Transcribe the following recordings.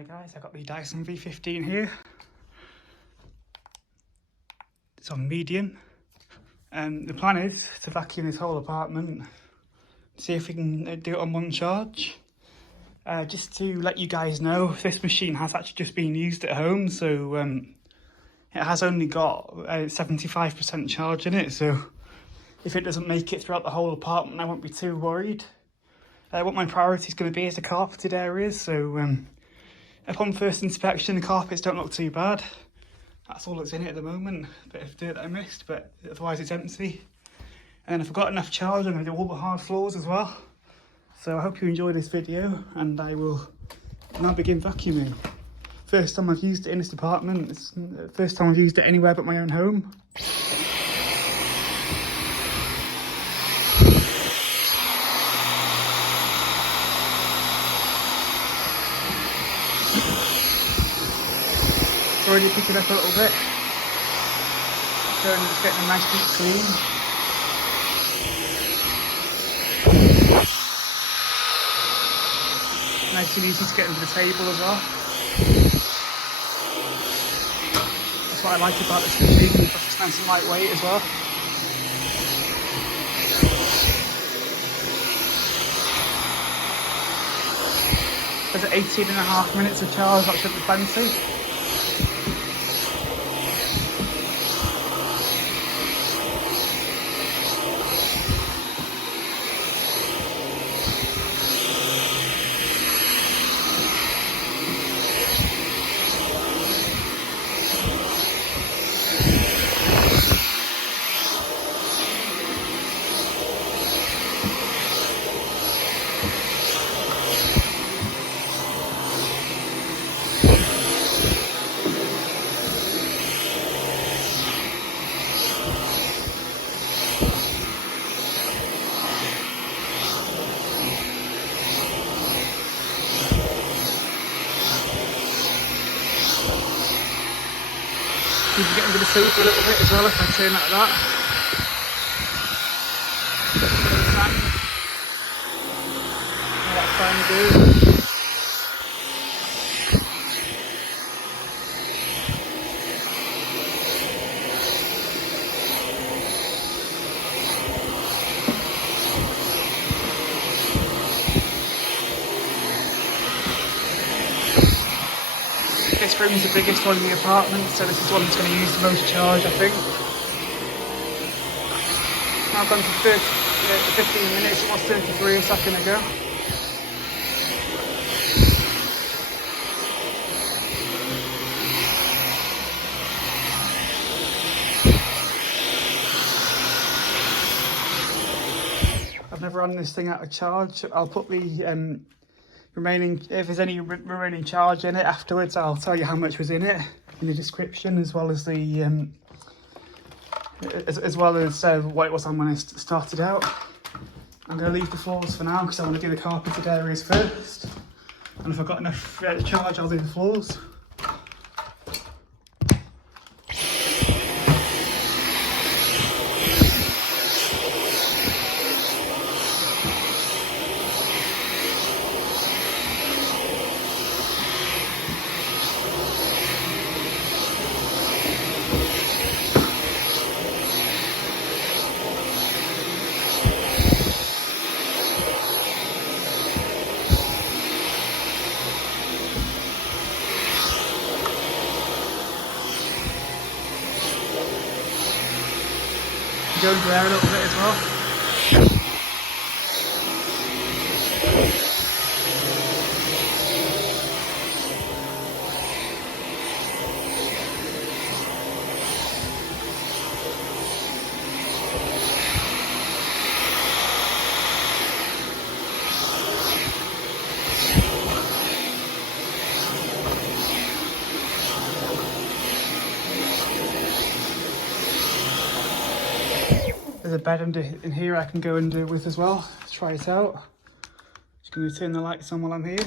Hey guys, I got the Dyson V15 here. It's on medium. The plan is to vacuum this whole apartment, see if we can do it on one charge. Just to let you guys know, this machine has actually just been used at home, so it has only got 75% charge in it, so if it doesn't make it throughout the whole apartment, I won't be too worried. What my priority is going to be is the carpeted areas, so upon first inspection, the carpets don't look too bad. That's all that's in it at the moment. A bit of dirt that I missed, but otherwise it's empty. And then if I've got enough charge, I'm going to do all the hard floors as well. So I hope you enjoy this video, and I will now begin vacuuming. First time I've used it in this apartment. It's the first time I've used it anywhere but my own home. Already picking up a little bit, so it's getting a nice deep clean. Nice and easy to get into the table as well. That's what I like about this machine, it's nice and lightweight as well. There's 18.5 minutes of charge, that should be plenty. You can get into the sofa a little bit as well if I turn like that. All that's fine to do. This room's the biggest one in the apartment, so this is the one that's going to use the most charge, I think. Now I've gone for 15 minutes, it was 33 a second ago. I've never run this thing out of charge. I'll put the remaining, if there's any remaining charge in it afterwards, I'll tell you how much was in it in the description, as well as the what it was on when I started out. I'm going to leave the floors for now because I want to do the carpeted areas first, and if I've got enough charge, I'll do the floors. Go into there a little bit as well. There's a bed in here I can go and do it with as well. Let's try it out. Just going to turn the lights on while I'm here.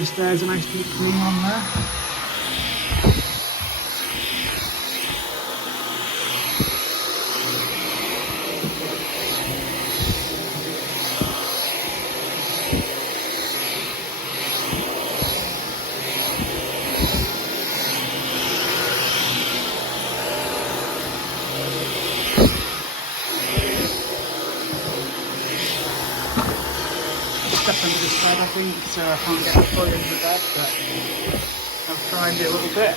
Just there's a nice deep clean on there. Step under this side, I think, so I can't get the fully into the bed, but I'll try and do a little bit.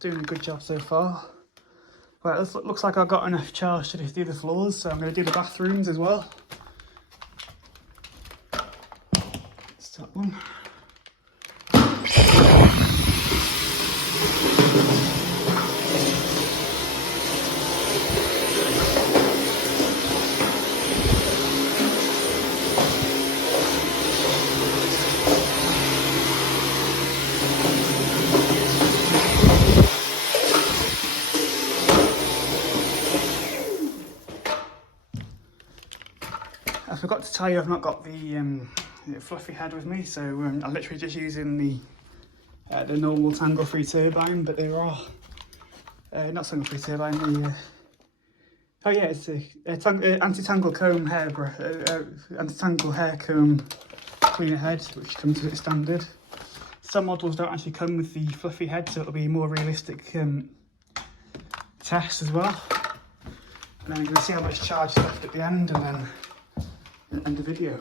Doing a good job so far. Well, it looks like I've got enough charge to do the floors, so I'm going to do the bathrooms as well. That's that one. I forgot to tell you I've not got the fluffy head with me, so I'm literally just using the normal tangle-free turbine, but there are not tangle-free turbine. Oh yeah, it's a anti-tangle comb hair brush, anti-tangle hair comb cleaner head, which comes with it standard. Some models don't actually come with the fluffy head, so it'll be a more realistic test as well. And then I'm going to see how much charge is left at the end, and then end the video.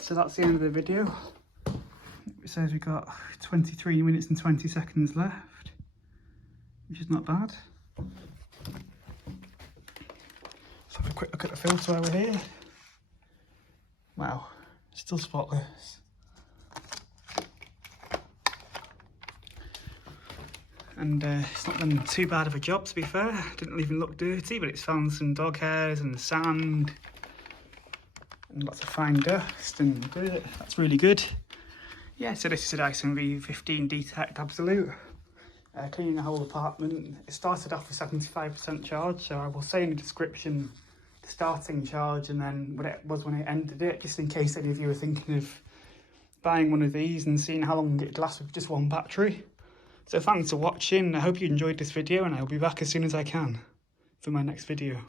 So that's the end of the video. It says we've got 23 minutes and 20 seconds left, which is not bad. Let's have a quick look at the filter over here. Wow, still spotless. And it's not done too bad of a job, to be fair. Didn't even look dirty, but it's found some dog hairs and sand and lots of fine dust and dirt. That's really good. Yeah, so this is a Dyson V15 Vetect Absolute. Cleaning the whole apartment. It started off with 75% charge, so I will say in the description the starting charge and then what it was when I ended it, just in case any of you are thinking of buying one of these and seeing how long it'd last with just one battery. So thanks for watching. I hope you enjoyed this video, and I'll be back as soon as I can for my next video.